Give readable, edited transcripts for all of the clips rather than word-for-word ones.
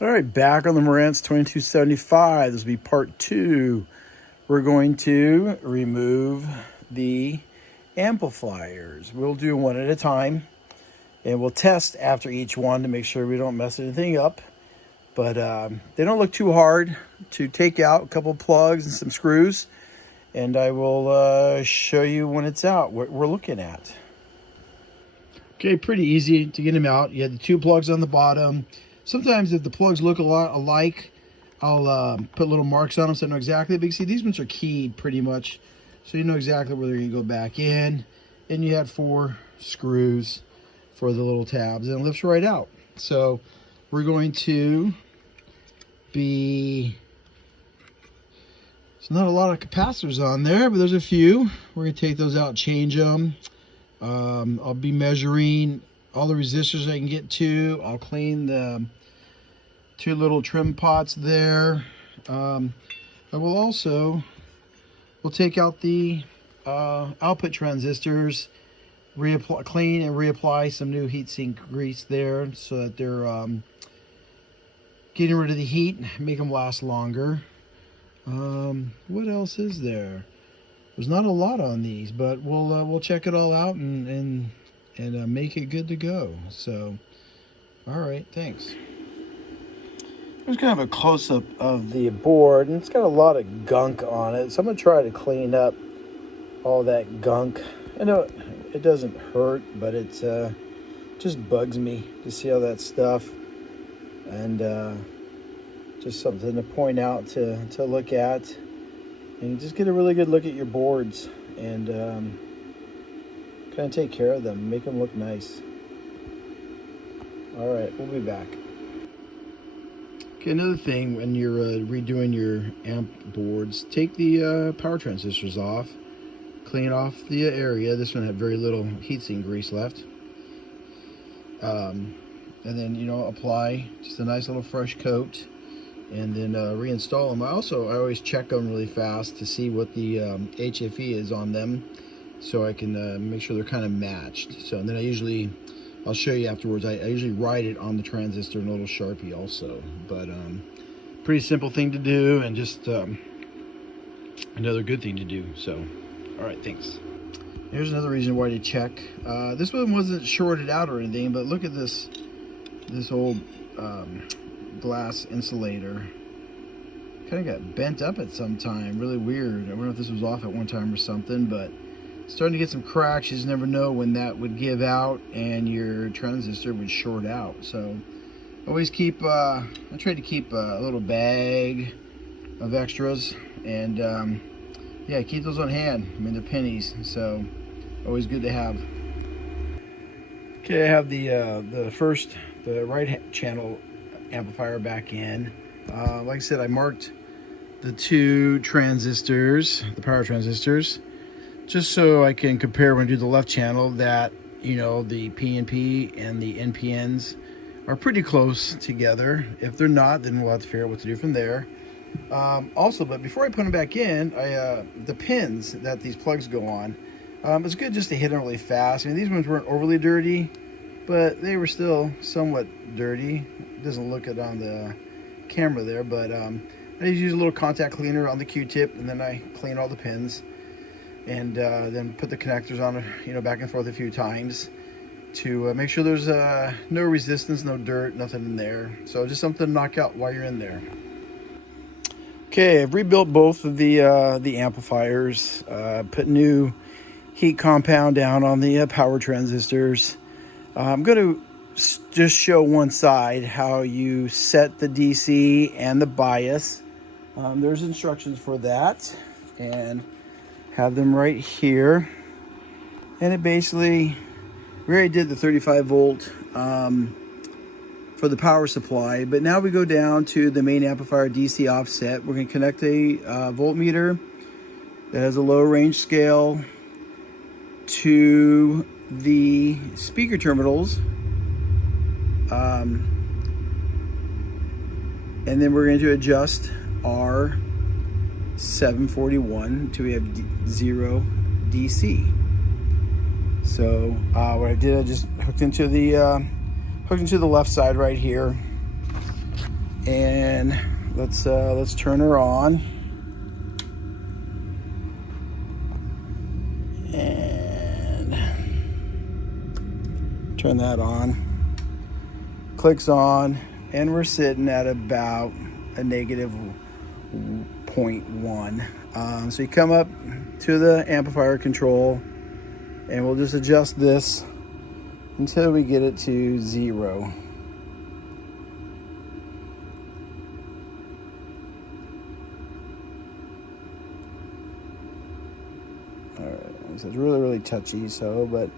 All right, back on the Marantz 2275. This will be part 2. We're going to remove the amplifiers. We'll do one at a time, and we'll test after each one to make sure we don't mess anything up. But they don't look too hard to take out. A couple plugs and some screws, and I will show you when it's out what we're looking at. Okay, pretty easy to get them out. You have the 2 plugs on the bottom. Sometimes if the plugs look a lot alike, I'll put little marks on them so I know exactly. But you see, these ones are keyed pretty much, so you know exactly whether you go back in. And you had 4 screws for the little tabs, and it lifts right out. So we're going to be, there's not a lot of capacitors on there, but there's a few. We're going to take those out, change them. I'll be measuring all the resistors I can get to. I'll clean the 2 little trim pots there. I will also, we'll take out the output transistors, clean and reapply some new heatsink grease there so that they're getting rid of the heat, make them last longer. What else is there? There's not a lot on these, but we'll check it all out and make it good to go. So, all right, thanks. Here's kind of a close-up of the board, and it's got a lot of gunk on it. So I'm gonna try to clean up all that gunk. I know it doesn't hurt, but it's just bugs me to see all that stuff, and just something to point out to look at, and just get a really good look at your boards and kind of take care of them, make them look nice. All right, we'll be back. Okay, another thing when you're redoing your amp boards, take the power transistors off, clean off the area. This one had very little heatsink grease left. And then, you know, apply just a nice little fresh coat, and then reinstall them. I always check them really fast to see what the HFE is on them, so I can make sure they're kind of matched. So, and then I'll show you afterwards. I usually write it on the transistor in a little Sharpie also. But pretty simple thing to do, and just another good thing to do. So, all right, thanks. Here's another reason why to check. This one wasn't shorted out or anything, but look at this old glass insulator. Kind of got bent up at some time. Really weird. I wonder if this was off at one time or something, but starting to get some cracks. You just never know when that would give out and your transistor would short out. So always keep, I try to keep a little bag of extras, and yeah, keep those on hand. I mean, they're pennies, so always good to have. Okay, I have the right channel amplifier back in. Like I said, I marked the 2 transistors, the power transistors, just so I can compare when I do the left channel that, you know, the PNP and the NPNs are pretty close together. If they're not, then we'll have to figure out what to do from there. Also, but before I put them back in, the pins that these plugs go on, it's good just to hit them really fast. I mean, these ones weren't overly dirty, but they were still somewhat dirty. It doesn't look it on the camera there, but I just use a little contact cleaner on the Q-tip, and then I clean all the pins, and then put the connectors on, you know, back and forth a few times to make sure there's no resistance, no dirt, nothing in there. So just something to knock out while you're in there. Okay, I've rebuilt both of the amplifiers, put new heat compound down on the power transistors. I'm going to just show one side how you set the DC and the bias. There's instructions for that, and have them right here. And it basically, we already did the 35 volt for the power supply, but now we go down to the main amplifier DC offset. We're going to connect a voltmeter that has a low range scale to the speaker terminals, and then we're going to adjust our 741 until we have 0 DC. So what I did, I just hooked into the left side right here, and let's turn her on. And turn that on. Clicks on, and we're sitting at about a negative 0.1. So you come up to the amplifier control, and we'll just adjust this until we get it to 0. All right, so it's really, really touchy, but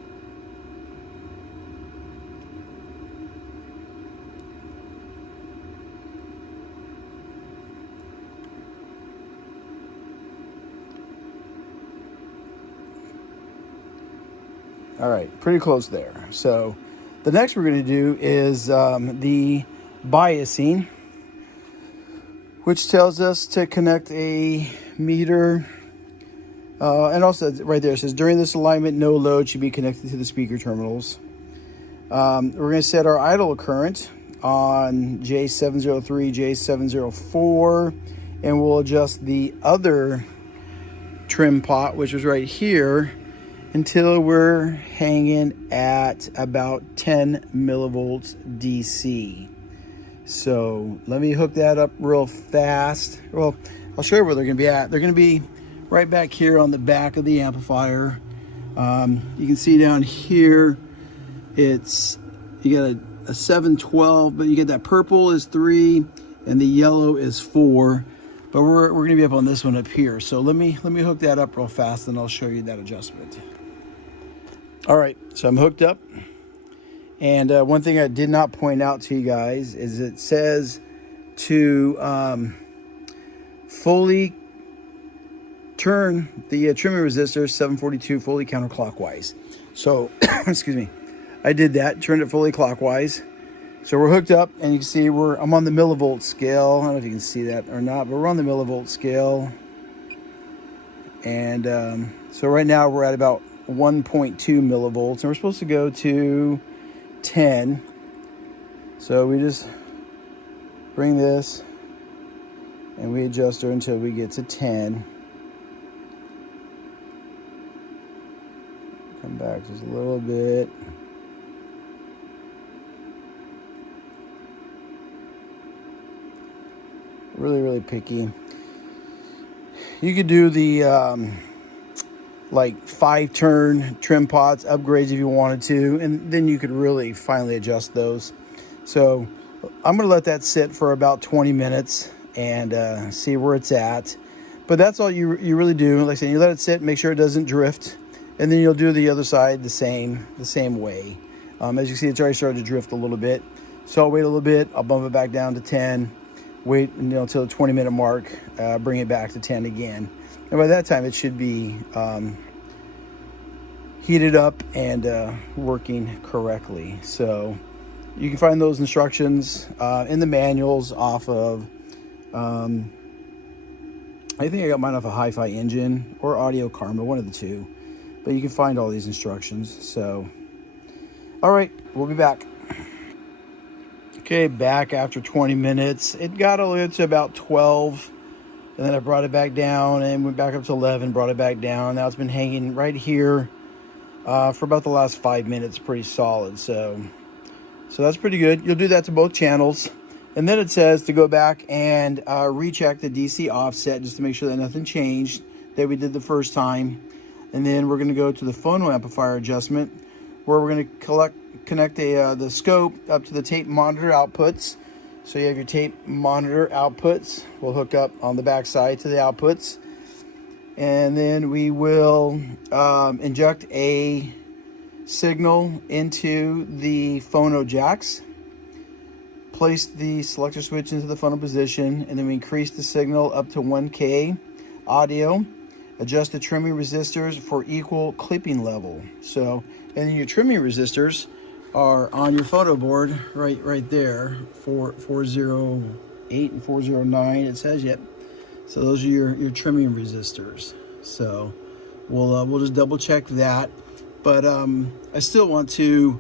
all right, pretty close there. So the next we're going to do is the biasing, which tells us to connect a meter. And also right there, it says during this alignment, no load should be connected to the speaker terminals. We're going to set our idle current on J703, J704, and we'll adjust the other trim pot, which is right here, until we're hanging at about 10 millivolts DC. So let me hook that up real fast. Well, I'll show you where they're going to be at. They're going to be right back here on the back of the amplifier. You can see down here, you got a 712, but you get that purple is 3 and the yellow is 4. But we're going to be up on this one up here. So let me hook that up real fast, and I'll show you that adjustment. All right, so I'm hooked up, and one thing I did not point out to you guys is it says to fully turn the trimming resistor 742 fully counterclockwise. So, excuse me, I did that, turned it fully clockwise. So we're hooked up, and you can see I'm on the millivolt scale. I don't know if you can see that or not, but we're on the millivolt scale. And so right now we're at about 1.2 millivolts, and we're supposed to go to 10. So we just bring this and we adjust her until we get to 10. Come back just a little bit. Really, really picky. You could do the like 5-turn trim pots upgrades if you wanted to, and then you could really finally adjust those. So I'm going to let that sit for about 20 minutes and see where it's at. But that's all you really do. Like I said, you let it sit, make sure it doesn't drift, and then you'll do the other side the same way. As you see, it's already started to drift a little bit. So I'll wait a little bit. I'll bump it back down to 10. Wait until the 20-minute mark. Bring it back to 10 again. And by that time, it should be heated up and working correctly. So you can find those instructions in the manuals off of, I think I got mine off a Hi-Fi Engine or Audio Karma, one of the two. But you can find all these instructions. So, all right, we'll be back. Okay, back after 20 minutes. It got all the way to about 12. And then I brought it back down and went back up to 11, brought it back down. Now it's been hanging right here for about the last 5 minutes, pretty solid. So that's pretty good. You'll do that to both channels. And then it says to go back and recheck the DC offset just to make sure that nothing changed that we did the first time. And then we're going to go to the phono amplifier adjustment, where we're going to connect the scope up to the tape monitor outputs. So you have your tape monitor outputs. We'll hook up on the back side to the outputs. And then we will inject a signal into the phono jacks. Place the selector switch into the phono position, and then we increase the signal up to 1K audio. Adjust the trimming resistors for equal clipping level. So, and then your trimming resistors are on your photo board right there, 408 and 409 it says. Yep. So those are your trimming resistors. So we'll just double check that. But I still want to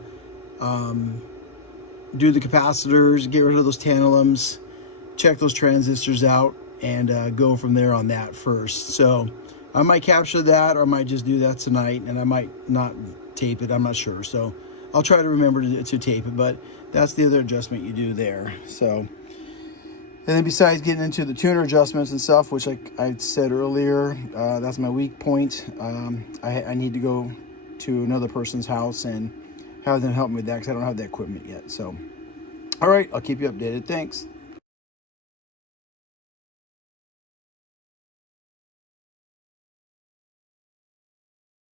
do the capacitors, get rid of those tantalums, check those transistors out and go from there on that first. So I might capture that, or I might just do that tonight, and I might not tape it. I'm not sure. So I'll try to remember to tape it, but that's the other adjustment you do there. So, and then besides getting into the tuner adjustments and stuff, which like I said earlier, that's my weak point. I need to go to another person's house and have them help me with that, because I don't have that equipment yet. So, all right, I'll keep you updated. Thanks.